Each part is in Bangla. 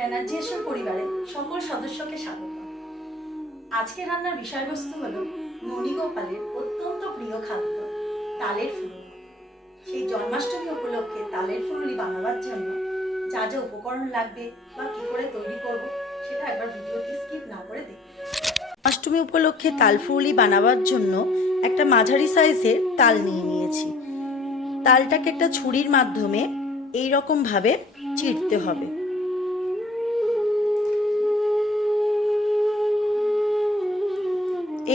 ব্যানার্জি এসব পরিবারে সকল সদস্যকে স্বাগত। আজকে রান্নার বিষয়বস্তু হলো ননী গোপালের অত্যন্ত প্রিয় খাদ্য তালের ফুলুরি। সেই জন্মাষ্টমী উপলক্ষে তালের ফুলুরি বানাবার জন্য যা যা উপকরণ লাগবে বা কি করে তৈরি করব সেটা একবার ভিডিওটি স্কিপ না করে দেখুন। জন্মাষ্টমী উপলক্ষে তাল ফুলুরি বানাবার জন্য একটা মাঝারি সাইজের তাল নিয়ে নিয়েছি। তালটাকে একটা ছুরির মাধ্যমে এই রকম ভাবে চিড়তে হবে।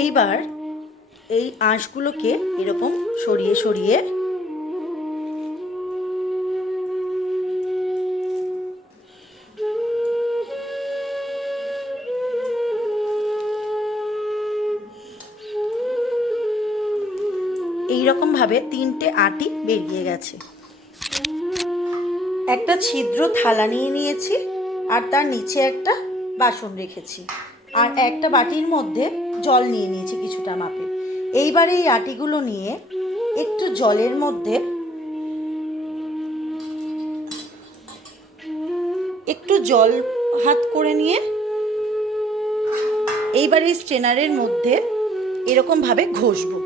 এইবার এই আঁশগুলোকে এরকম সরিয়ে সরিয়ে এইরকম ভাবে তিনটে আটি বেরিয়ে গেছে। একটা ছিদ্র থালা নিয়ে নিয়েছি আর তার নিচে একটা বাসন রেখেছি আর একটা বাটির মধ্যে জল নিয়ে নিয়েছি কিছুটা মাপে। এইবার এই আটিগুলো নিয়ে একটু জলের মধ্যে একটু জল হাত করে নিয়ে এইবার এই স্ট্রেনারের মধ্যে এরকম ভাবে ঘষবো।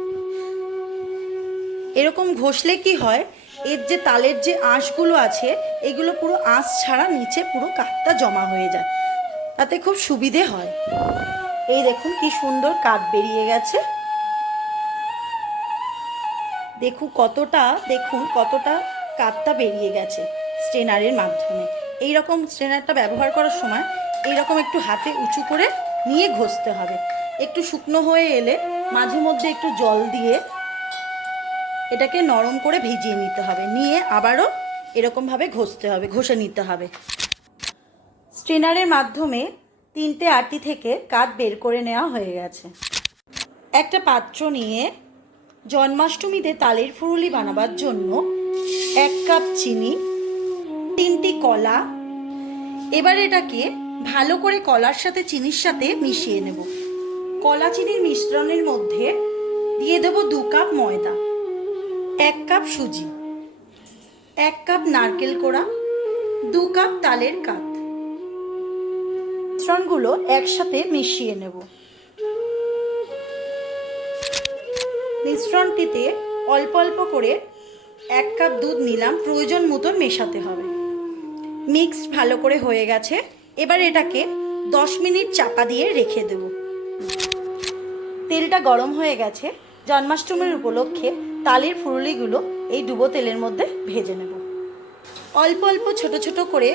এরকম ঘষলে কি হয়, এর যে তালের যে আঁশগুলো আছে এগুলো পুরো আঁশ ছাড়া নিচে পুরো কাঠটা জমা হয়ে যায়, তাতে খুব সুবিধে হয়। এই দেখুন কি সুন্দর কাঠ বেরিয়ে গেছে। দেখুন কতটা কাঠটা বেরিয়ে গেছে স্ট্রেনারের মাধ্যমে। এই রকম স্ট্রেনারটা ব্যবহার করার সময় এইরকম একটু হাতে উঁচু করে নিয়ে ঘষতে হবে। একটু শুকনো হয়ে এলে মাঝে মধ্যে একটু জল দিয়ে এটাকে নরম করে ভিজিয়ে নিতে হবে, নিয়ে আবারও এরকমভাবে ঘষে নিতে হবে। স্ট্রেনারের মাধ্যমে তিনটে আটি থেকে কাঠ বের করে নেওয়া হয়ে গেছে। একটা পাত্র নিয়ে জন্মাষ্টমীতে তালের ফুলুরি বানাবার জন্য 1 কাপ চিনি, 3টি কলা। এবার এটাকে ভালো করে কলার সাথে চিনির সাথে মিশিয়ে নেব। কলা চিনির মিশ্রণের মধ্যে দিয়ে দেবো 2 কাপ ময়দা, 1 কাপ সুজি, 1 কাপ নারকেল কোড়া, 2 কাপ তালের কাঠ। মিশ্রণগুলো একসাথে মিশিয়ে নেব। মিশ্রণটিতে অল্প অল্প করে 1 কাপ দুধ নিলাম, প্রয়োজন মতন মেশাতে হবে। মিক্সড ভালো করে হয়ে গেছে। এবার এটাকে 10 মিনিট চাপা দিয়ে রেখে দেব। তেলটা গরম হয়ে গেছে। জন্মাষ্টমীর উপলক্ষে তালের ফুলুরিগুলো এই ডুবো তেলের মধ্যে ভেজে নেব। অল্প অল্প ছোট ছোট করে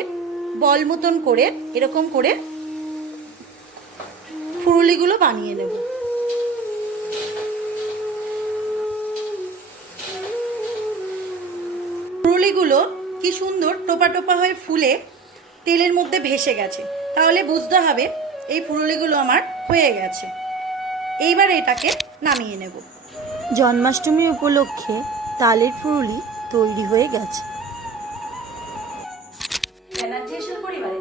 বল মতন করে এরকম করে ফুলুরিগুলো বানিয়ে নেব। ফুলুরিগুলো কি সুন্দর টোপা টোপা হয়ে ফুলে তেলের মধ্যে ভেসে গেছে, তাহলে বুঝতে হবে এই ফুলুরিগুলো আমার হয়ে গেছে। এইবার এটাকে নামিয়ে নেব। জন্মাষ্টমী উপলক্ষে তালের ফুলুরি তৈরি হয়ে গেছে। ব্যানার্জি এসব পরিবারে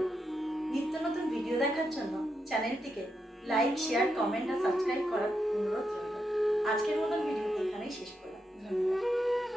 নিত্য নতুন ভিডিও দেখার জন্য চ্যানেলটিকে লাইক, শেয়ার, কমেন্ট আর সাবস্ক্রাইব করার অনুরোধ রইল। আজকের মতন ভিডিও এখানেই শেষ করলাম। ধন্যবাদ।